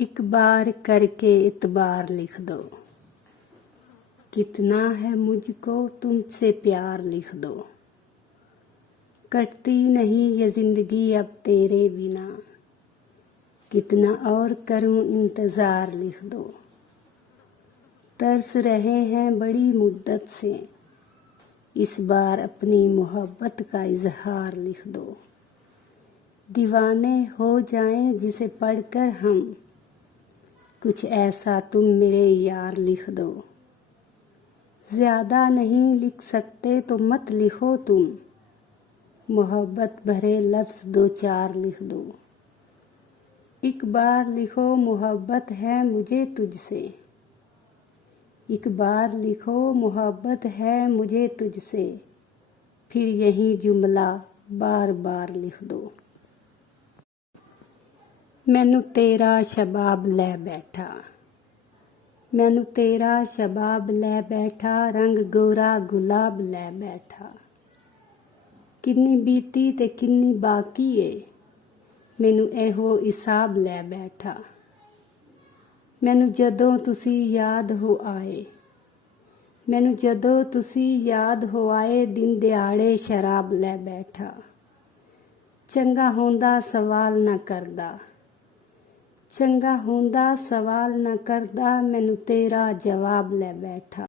एक बार करके इतबार लिख दो, कितना है मुझको तुमसे प्यार लिख दो। कटती नहीं ये जिंदगी अब तेरे बिना, कितना और करूं इंतजार लिख दो। तरस रहे हैं बड़ी मुद्दत से, इस बार अपनी मोहब्बत का इजहार लिख दो। दीवाने हो जाएं जिसे पढ़कर हम, कुछ ऐसा तुम मेरे यार लिख दो। ज्यादा नहीं लिख सकते तो मत लिखो तुम, मोहब्बत भरे लफ्ज दो चार लिख दो। एक बार लिखो मोहब्बत है मुझे तुझसे, एक बार लिखो मोहब्बत है मुझे तुझसे, फिर यही जुमला बार बार लिख दो। मैनू तेरा शबाब लै बैठा, मैनू तेरा शबाब लै बैठा, रंग गोरा गुलाब लै बैठा। किन्नी बीती ते किन्नी बाकी है, मैनू एहो हिसाब लै बैठा। मैनू जदों तुसी याद हो आए, मैनू जदों तुसी याद हो आए, दिन दिहाड़े शराब लै बैठा। चंगा होंदा सवाल ना करदा, चंगा होंदा सवाल ना करदा, मैनू तेरा जवाब लै बैठा।